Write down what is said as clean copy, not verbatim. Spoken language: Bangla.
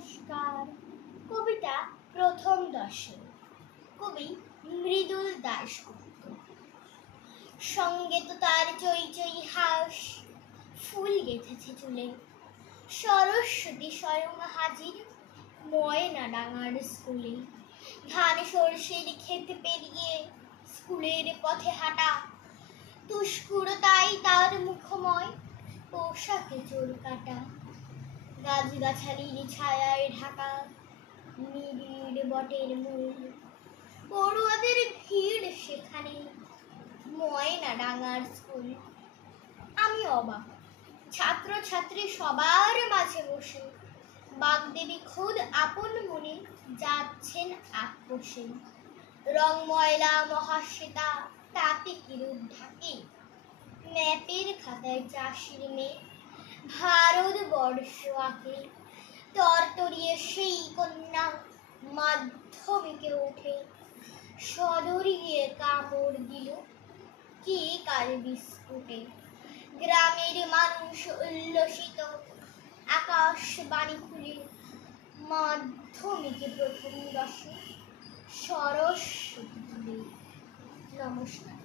নমস্কার। কবিতা প্রথম দশক, কবি মৃদুল দাশগুপ্ত। সঙ্গে তো তার চই চই হাস, ফুল গেঁথেছে চুলে। সরস্বতী স্বয়ং হাজির ময়না ডাঙার স্কুলে। ধান সর্ষের ক্ষেত পেরিয়ে স্কুলের পথে হাঁটা, তুষ্কুরতাই তার মুখময়, পোশাকে চোর কাটা। গাছগাছালির ছায়ায় ঢাকা নিবিড় বটের মূল, পড়ুয়াদের ভিড় সেখানে, ময়না ডাঙার স্কুল। আমি অবাক, ছাত্র ছাত্রী সবার মাঝে বসে বাগদেবী খোদ আপন মনে যাচ্ছেন আকোষে। রং ময়লা মহাশ্বেতা তাতে কিরূপ ঢাকে, ম্যাপের খাতায় চাষির মেয়ে ভারতবর্ষ আঁকে। তরতরিয়ে সেই কন্যা মাধ্যমিকে ওঠে, সদরিয়ে কামড় দিল কে কার বিস্কুটে। গ্রামের মানুষ উল্লসিত, আকাশ বাণী খুলে, মাধ্যমিকে প্রথম দশে সরস্বতী। নমস্কার।